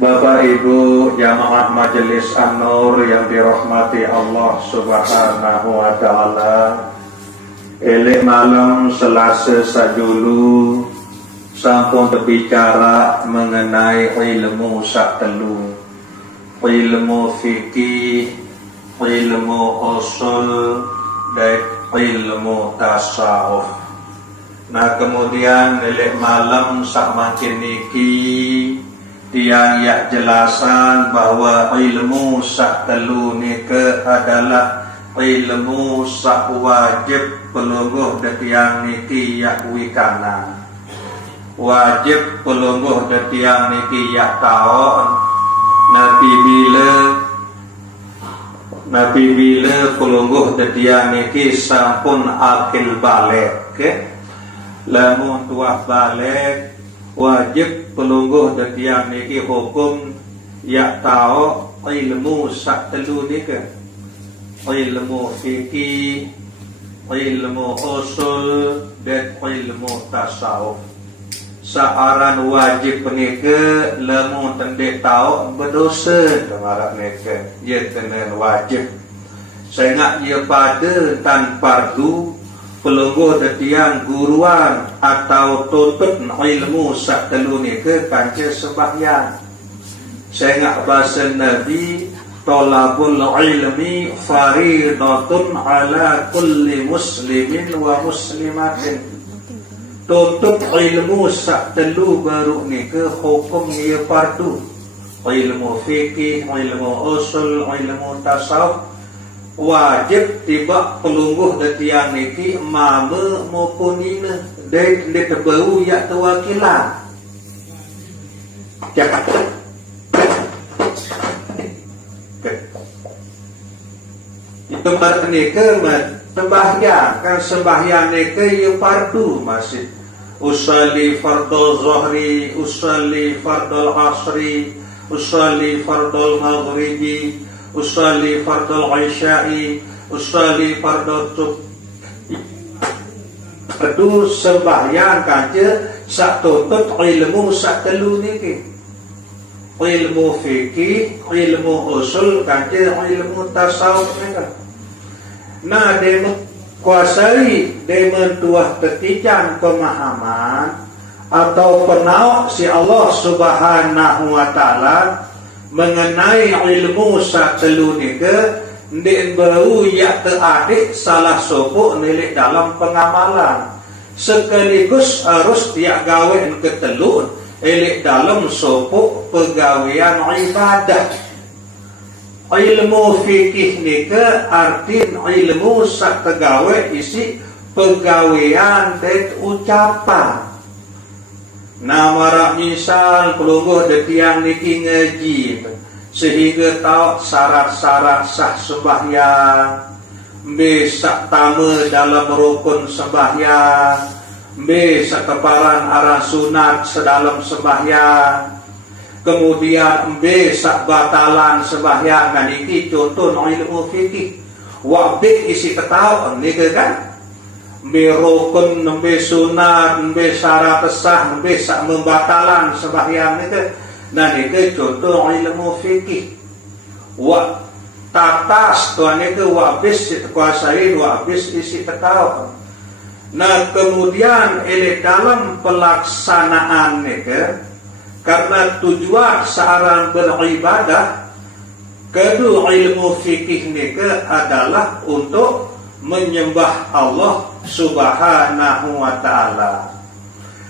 Bapak Ibu jamaah Majelis An-Nur yang dirahmati Allah Subhanahu wa taala. Elek malam Selasa sajulu sampun berbicara mengenai ilmu sak telu. Ilmu fikih, ilmu usul, dan ilmu tasawuf. Nah kemudian elek malam sak makin niki tiang yak jelasan bahwa ilmu sak telu nike adalah ilmu sak wajib pelungguh detiang niki yak wikana. Wajib pelungguh detiang niki yak taon Nabi bila pelungguh detiang niki sampun akil balik ke lamun tuah balik wajib pelungguh detiang niki hukum yak tau ilmu sak telu nika, ilmu fikih, ilmu usul, dan ilmu tasawuf. Searan wajib nika lamun tendek tau berdosa kemarak nika ia kena wajib sehingga ia pada tan fardu pelungguh detiang guruan atau tutup ilmu sak telu nike kanca sembahyang. Sehingga bahasa Nabi talabul ilmi faridatun ala kulli muslimin wa muslimatin. Tutup ilmu sak telu baru nike hukum ia fardu. Ilmu fikih, ilmu usul, ilmu tasawuf wajib tiba pelungguh detiang niki mama maupun ina dan ditebau yak terwakilan. Cepat. Itu bernika sembahyang kan sembahyang niki ya fardu masih. Usalli fardul zuhri, usalli fardul asri, usalli fardul maghribi, usalli fardul isya'i, usalli fardul subuh. Itu sembahyang kanca sak tutut ilmu sak telu niki. Ilmu fikih, ilmu usul kanca ilmu tasawuf nika. Nah demo kuasai demo tuah ketijan pemahaman atau penauk si Allah Subhanahu wa taala mengenai ilmu sak telu nika ndek bau yak teradik salah sopok milik dalam pengamalan sekaligus harus tiak gawe ketelu milik dalam sopok pegawaian ibadah. Ilmu fikih nika artin ilmu sak tegawe isi pegawaian dan ucapan. Namara misal pelungguh detiang niki ngaji sehingga tahu syarat-syarat sah sembahyang, besak tamu dalam rukun sembahyang, besak keparan arah sunat sedalam sembahyang, kemudian besak batalan sembahyang. Nah niki contoh ilmu fikih. Wabik isi ketahu nika kan be rukun, be sunat, be syarat sah, be sak membatalan sembahyang nika. Nah nika contoh ilmu fikih. Wa tatas tuan nika wabis kuasai wabis isi ketahu. Nah kemudian dalam pelaksanaan nika karena tujuan seorang beribadah kedua ilmu fikih nika adalah untuk menyembah Allah Subhanahu wa taala.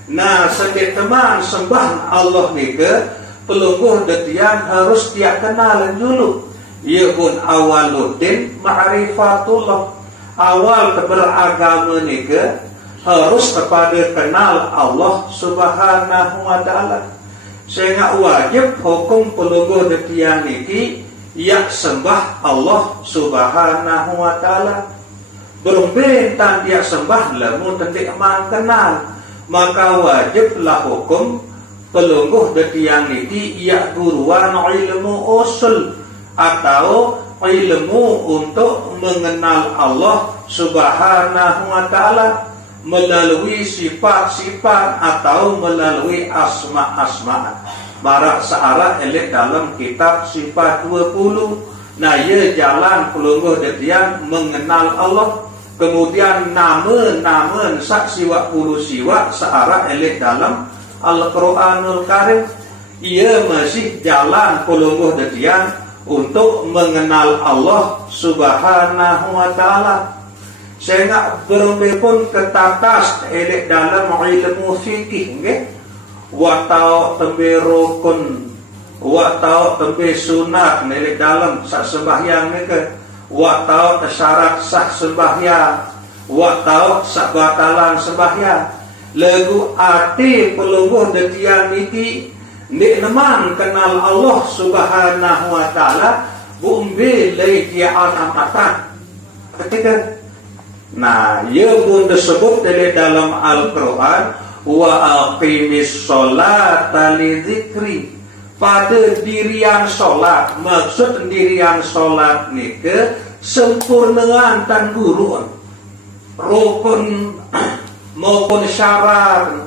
Nah sebagai teman sembah Allah nika pelungguh detian harus dia kenal dulu. Ia pun awaluddin ma'rifatullah. Awal beragama nika harus kepada kenal Allah Subhanahu wa taala. Sehingga wajib hukum pelungguh detian niki yak sembah Allah Subhanahu wa taala. Berbentan dia sembah lamun tendik man kenal, maka wajiblah hukum pelungguh detian niki yak guruan ilmu usul atau ilmu untuk mengenal Allah Subhanahu wa taala melalui sifat-sifat atau melalui asma-asma. Barak searah elit dalam kitab sifat 20. Nah, ia jalan pelungguh detian mengenal Allah. Kemudian nama sak siwak puluh siwak searah elit dalam Al-Quranul Karim. Ia masih jalan pelungguh detian untuk mengenal Allah Subhanahu wa Ta'ala. Sehingga berumur pun ketatas elit dalam ilmu fikih, okay? Watau tembe rukun, watau tembe sunat nelik dalam sak sembahyang neke, watau syarat sah sembahyang, watau sak batalan sembahyang. Lagu ati pelungguh detian niki nek neman kenal Allah Subhanahu wa Ta'ala bumbe lei dia amatan. Ketika nah, ia pun disebut dalam Al-Quran wa aqimis sholata li dzikri. Pada dirian solat, maksud dirian solat ni ke sempurnaan tan guru rukun maupun syarat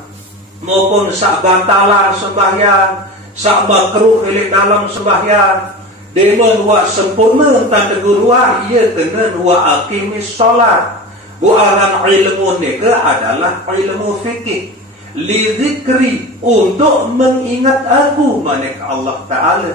maupun sak batalan sembahyang, sak makruh dalam sembahyang. Demen wa sempurna tan keguruan ia kena wa aqimis solat. Buaran ilmu ni ke adalah ilmu fikih. Li zikri, untuk mengingat aku manik Allah Ta'ala.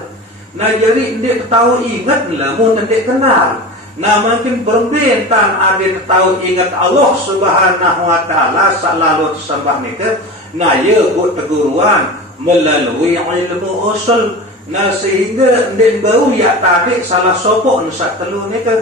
Nah, jadi dia tahu ingat lamun dia kenal. Nah, makin berbentan ada tahu ingat Allah Subhanahu wa Ta'ala selalu disembah ni ke. Nah, ia buat teguruan melalui ilmu usul. Nah, sehingga dia baru ya tadi salah sopok nusak telu ni ke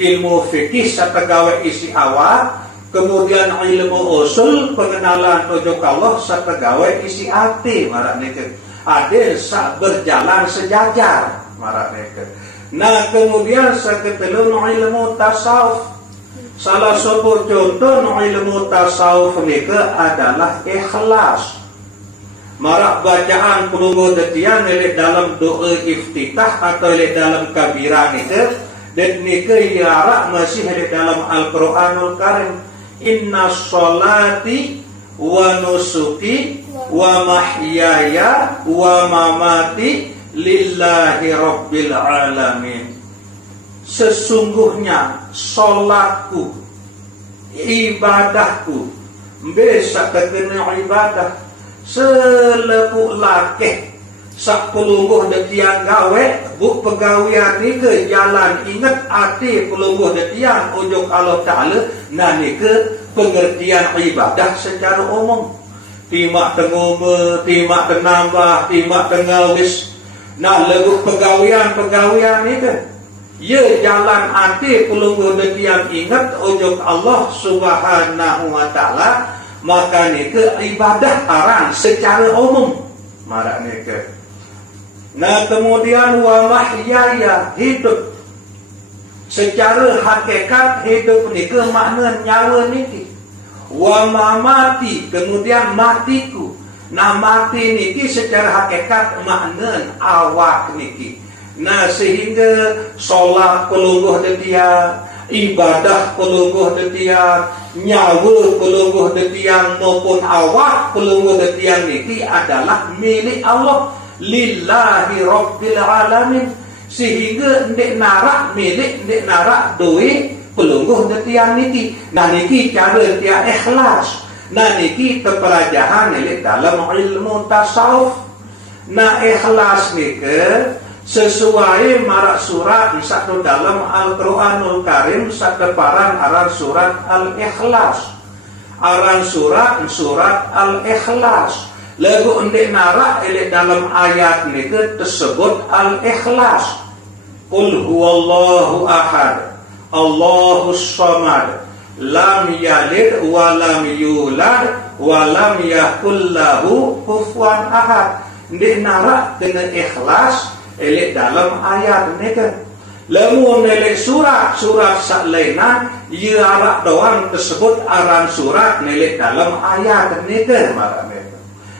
ilmu fikih satagawe isi awal. Kemudian ilmu usul pengenalan tujuh Allah satagawe isi hati marah neke. Ada sak berjalan sejajar marah neke. Nah, kemudian seketelun ilmu tasawuf. Salah satu contoh ilmu tasawuf neke adalah ikhlas. Marah bacaan pelungguh detian dalam doa iftitah atau dalam kabirah neke. Dan neke iarak masih dalam Al-Quranul Karim. Inna sholati wa nusuki wa mahyaya wa mamati lillahi rabbil alamin. Sesungguhnya sholatku, ibadahku, bisa kena ibadah selepuk lakeh sak pelungguh detiang gawe bu pegawian ni ke jalan ingat hati pelungguh detiang ujung Allah Ta'ala. Nah, ni ke pengertian ibadah secara umum. Timak tengume, timak tenambah, timak tengawis. Nah, lagu pegawian ni ke ia jalan hati pelungguh detiang ingat ujung Allah Subhanahu wa Ta'ala. Maka ni ke ibadah aran secara umum marah ni ke. Nah, kemudian wa mahyaya, hidup secara hakikat hidup ni ke makna nyawa niki. Wa mamati, kemudian matiku. Nah, mati niki secara hakikat makna awak niki. Nah, sehingga solat pelungguh detiang, ibadah pelungguh detiang, nyawa pelungguh detiang maupun awak pelungguh detiang niki adalah milik Allah. Lillahi rabbil alamin. Sehingga ndek narak milik, ndek narak duit pelungguh detiang niki. Nah, niki cara dia ikhlas. Nah, niki kepelajaran dalam ilmu tasawuf. Nah, ikhlas niki sesuai marak surat satu dalam Al-Quranul Karim satu paran aran surat Al-Ikhlas. Aran surat Al-Ikhlas. Lagu ndek narak dalam ayat ni ke tersebut Al-Ikhlas. Qul huwallahu ahad, Allahus samad, lam yalid wa lam yulad wa lam yakul lahu kufuwan ahad. Ndek narak kena ikhlas dalam ayat ni ke. Lamun surat saklainan ia arak doang tersebut aran surat dalam ayat ni ke marah ni.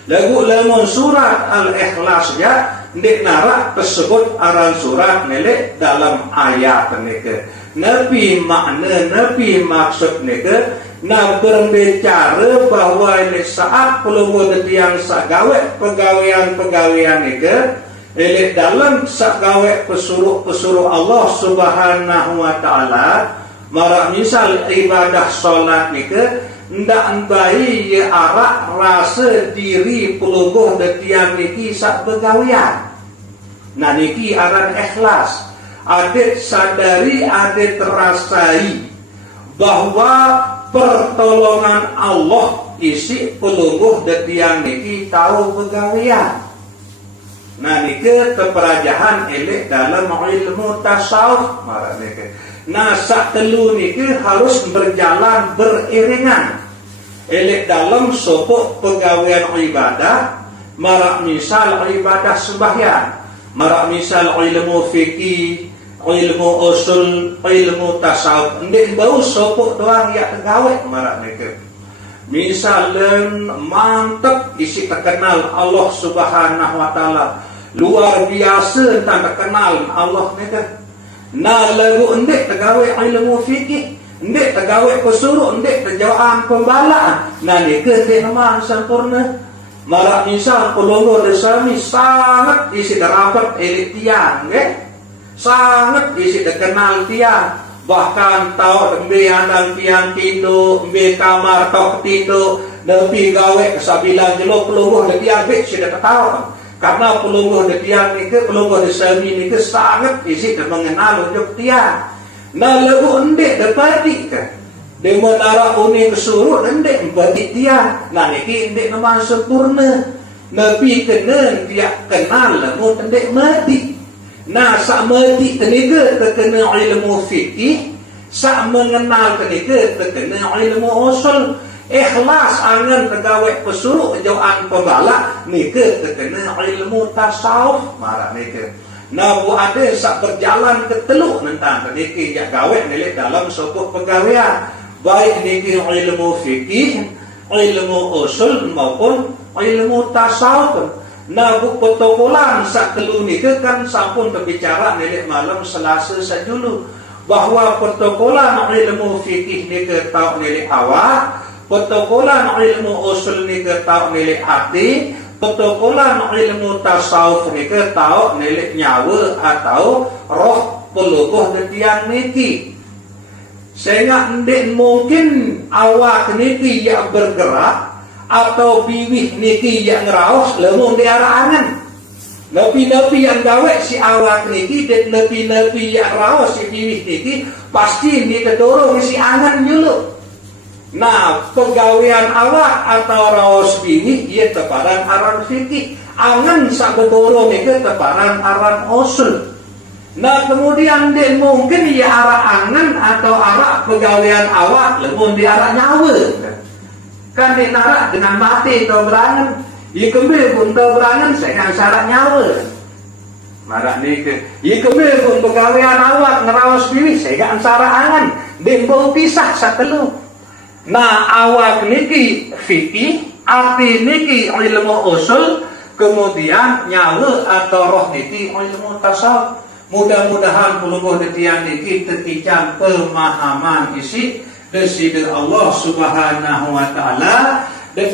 Lagu lamun surat Al-Ikhlas ya ndek narak tersebut aran surat milik dalam ayat nike. Nabi makna nabi maksud nike Nah berbicara bahwa ini saat pelungguh yang sagawe pegawaian itu elek dalam sagawe pesuruh Allah Subhanahu wa taala mara misal ibadah salat itu ndak bayi ya arak rasa diri pelungguh tiang niki sak pegawaian. Nah niki aran ikhlas. Adet sadari, adet terasai bahwa pertolongan Allah isi pelungguh tiang niki tahu pegawaian. Nah niki keperajahan elek dalam ilmu tasawuf marah niki. Nah sak telu niki harus berjalan beriringan. Elek dalam sopok pegawaian ibadah, marah misal ibadah sembahyang, marah misal ilmu fikih, ilmu usul, ilmu tasawuf. Ndek bau sopok doang ya pegawai marah niki. Misalnya mantap isi terkenal Allah Subhanahu wa taala. Luar biasa tentang terkenal Allah niki. Nah lagu ndek pegawai ilmu fikih, ndek pegawai pesuruh, ndek penjawaan pembalaan. Nah niki ndek nama sempurna. Malah misal pelungguh resami sangat isi terapat elit tiang, sangat isi terkenal tiang. Bahkan tahu embe andang tiang tido, embe kamar tok tido, nepi gawe kesabilan jelo pelungguh tiang bek sudah tahu. Karena pelungguh tiang niki, pelungguh resami niki sangat isi mengenal ujuk tiang. Nah lagu endek dapati kan. Dia menara uning kesuruh endek empati tiang. Nah niki endek nama sempurna. Nabi kena dia kenal lagu endek mati. Nah sak mati tenaga terkena ilmu fikih, sak mengenal tenaga terkena ilmu usul. Ikhlas angan pegawai pesuruh jauhan pembalak nika terkena ilmu tasawuf marah nika. Nah bu ada sak berjalan ke teluk nentang niki jak gawe milik dalam suatu pegawaian baik niki ilmu fikih, ilmu usul maupun ilmu tasawuf. Nah bu protokolan sak telu nika kan sampun berbicara milik malam Selasa sajulu bahwa protokolan ilmu fikih nika tau milik awak, protokolan ilmu usul nika tau milik hati, protokolan ilmu tasawuf nika tau milik nyawa atau roh pelungguh tiang niki. Sehingga ndek mungkin awak niki yang bergerak atau biwih niki yang ngeraos lemu di arah angan. Napi-napi yang gawe si awak niki dan napi-napi yang raos si biwih niki pasti ni kedorong si angan dulu. Nah, pegawaian awak atau raos bini ia teparan aran fikih, angan sak bedoro niki teparan aran usul. Nah, kemudian dia mungkin ia arah angan atau arah pegawaian awak lebih di arah nyawa. Kan di narak dengan mati atau berangan, ia kembali pun atau berangan saya syarat nyawa. Marak niki, ia kembali pun pegawaian awak ngeraos bini saya syarat angan, dia mau pisah satu. Nah awak niki fikih, arti niki ilmu usul, kemudian nyawa atau roh niki ilmu tasawuf. Mudah-mudahan pelungguh tiang niki terkicam pemahaman isi dari Allah Subhanahu wa taala dan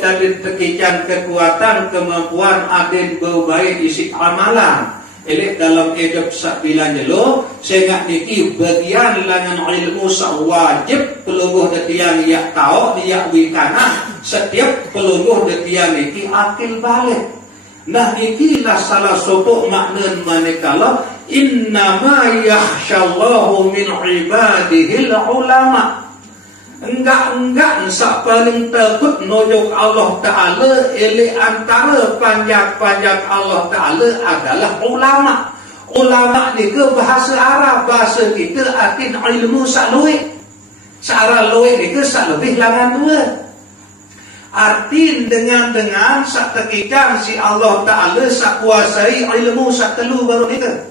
terkicam kekuatan kemampuan adil berbaik isi amalan. Elek dalam hidup sabilan jelo sehingga niki bagian langan ilmu wajib pelungguh tiang yak tahu dia wikana setiap pelungguh tiang niki akil balik. Nah niki lah salah satu makna manakala innama yakhsyallahu min ibadihil ulama. Enggak sak paling takut nojok Allah Ta'ala ele antara panjak-panjak Allah Ta'ala adalah ulama. Ulama ni ke bahasa Arab, bahasa kita arti ilmu sak luwih. Secara luwih ni ke sak lebih langan dua. Arti dengan sak tekikam si Allah Ta'ala sak kuasai ilmu sak telu baru ni ke.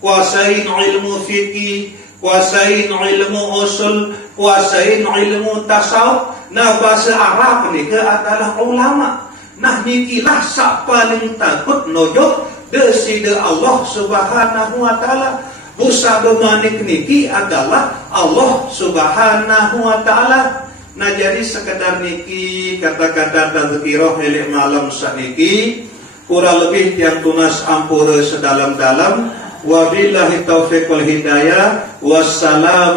Kuasai ilmu fikih, kuasai ilmu usul, kuasai ilmu tasawuf. Nah bahasa Arab ni ke adalah ulama. Nah nikilah sak paling takut nojok desida Allah Subhanahu wa taala. Busa bemanik niki adalah Allah Subhanahu wa taala. Nah jadi sekedar niki kata-kata tadzkirah elek malam sakniki kurang lebih yang tunas ampura sedalam-dalam. Wabillahi taufiq wal hidayah. Wassalam.